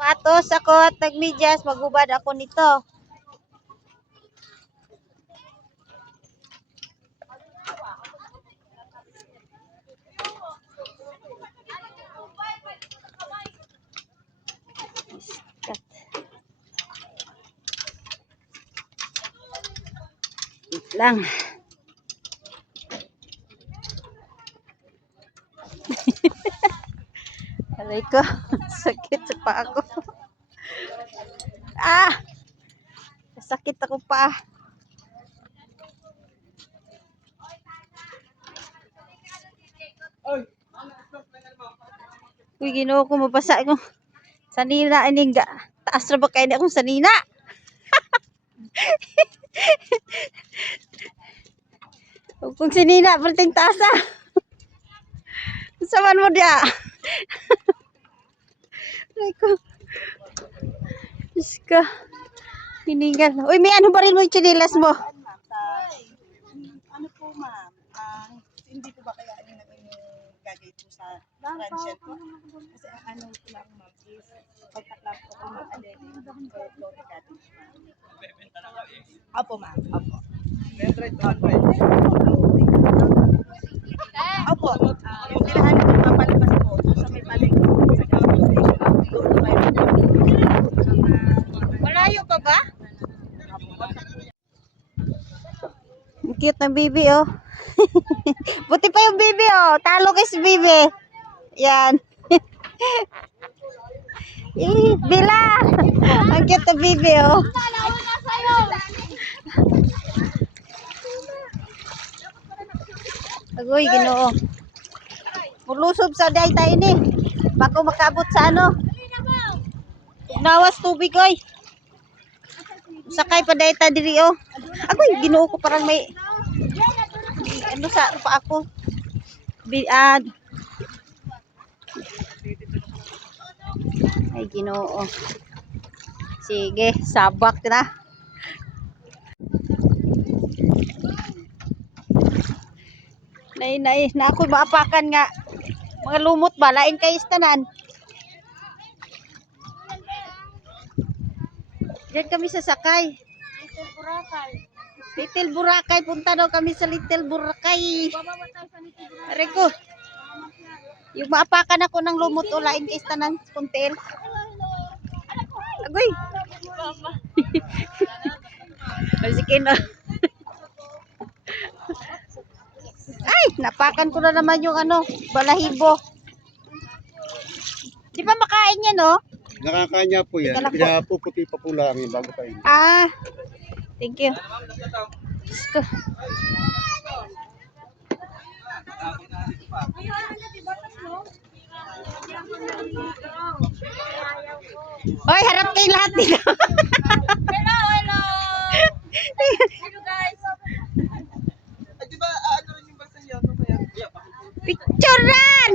Patos ako at nagmedyas, magubad ako nito. Wait lang. Aray ko, sakit sa paa ko. Ah! Sakit ako pa. Uy, ginoo ko, mabasa ko. Sanina, ining. Taas na ba kayo na akong sanina? Kong sinina, perting tasa. Saman mo dia. Ay ko. Diyos ka. Hiningal. Uy, may ano ba rin mo yung chinilas mo? Ano po ma'am? Ah, hindi po ba kaya yung naging gagay po sa transient po? Kasi ano po lang ma'am is pagtakla po kung mag-alin for floric acid. Opo ma'am, opo. Opo, ah, yung tirahan po papalabas po sa may palengke po sa gas station. Doon po kayo Malayo pa ba? Ang cute ng baby, oh. Buti pa yung baby, oh. Talo si baby. Yan. eh, Bila. Ang cute ng baby, oh. Agoy, ginoo. Mulusob sa day tayo ni. Bago makabot sa ano. Nawas tubig, oy. Sakay pa dahil ta diri oh. Agoy, ginoo ko parang may ano sa ano pa ako. Bi ah, Ay, ginoo. Sige, sabak na. Nay, nay, na ako maapakan nga. Mga lumot ba? Lain kayo istanan. Diyan kami sasakay. Little Boracay. Little Boracay. Punta daw kami sa Little Boracay. Areko. Yung maapakan ako ng lumot o lain kayo istanan. Kuntil. Agoy. Sige na. Ay, napakan ko na naman yung ano, balahibo. Di ba makain yan, no? Nakakanya po yan. Teka lang po. Pinapuputi pa po lang yung bago kayo. Ah, thank you. Diyos ko. Hoy, harap kayo lahat dito. Hello, hello! Hello guys! Ay, di ba, ah, ano rin yung basa niyo? Ano ba yan? Picture run!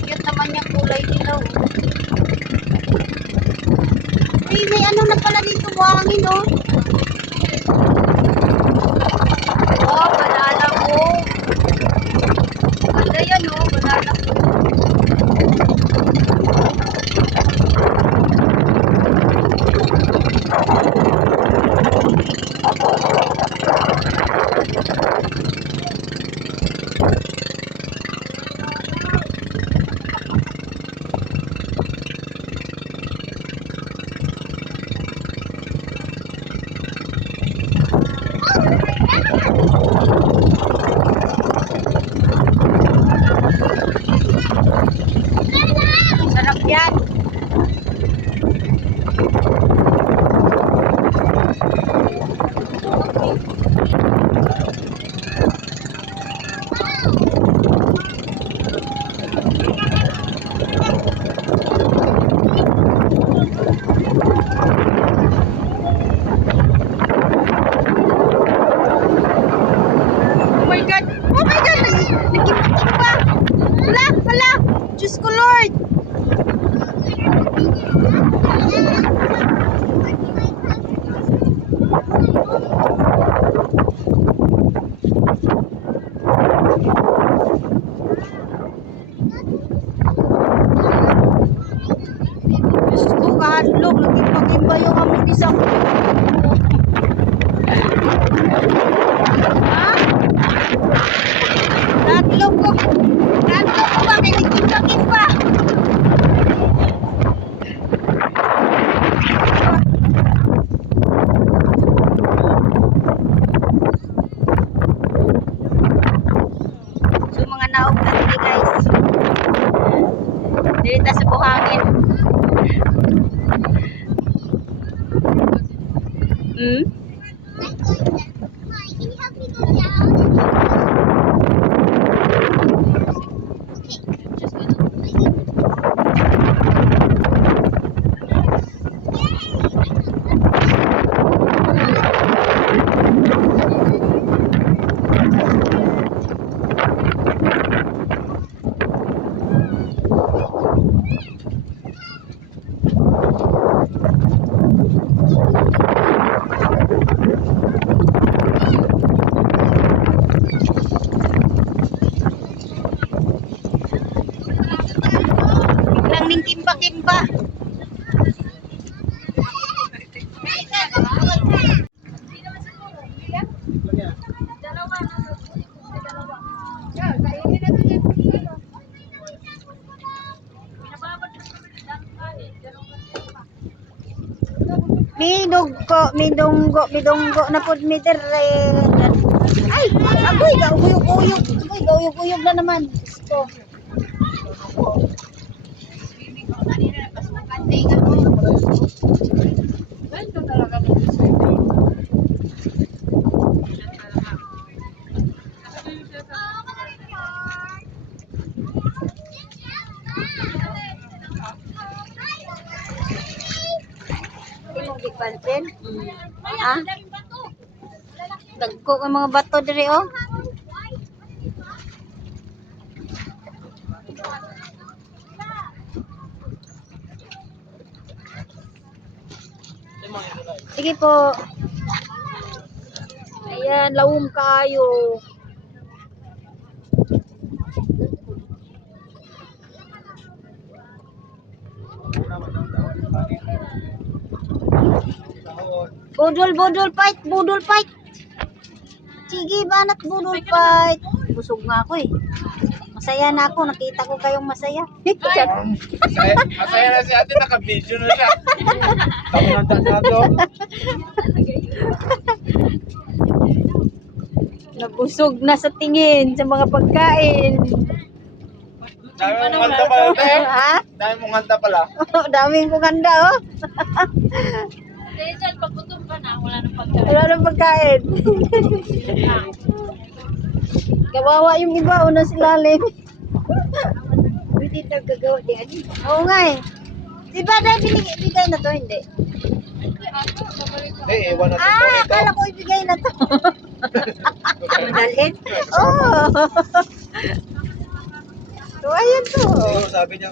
Cute naman yung kulay dilaw. Uy, may ano na pala dito buhangin, oh. isa ko. 嗯。Midunggo, midunggo na pud mi dire. Ay, agoy, gauyog-uyog. Agoy, gauyog-uyog na naman. Gusto. Imong gipansin? Ha? Dagko ang mga bato diri oh. Sige po. Ayan, lawom kayo. Budol, budol fight, budol fight. Sige, banat budol fight. Busog nga ako eh. Masaya na ako, nakita ko kayong masaya. Masaya, masaya na si ate, naka-video na siya. Kamunanta na to. Nabusog na sa tingin sa mga pagkain. Dami mong handa pala, te. ha? Dami mong handa pala. Daming kong handa oh. Dahil pagputom ka na, wala nang pagkain. Wala nang pagkain. Kawawa yung iba, una silalim. Pwede na gagawa di ani. Oo nga eh. Di ba dahil binigay na to, hindi? Eh, iwan natin po Ah, rito. akala ko ibigay na to. Dalhin? Oo. so, ayan to. Sabi niya,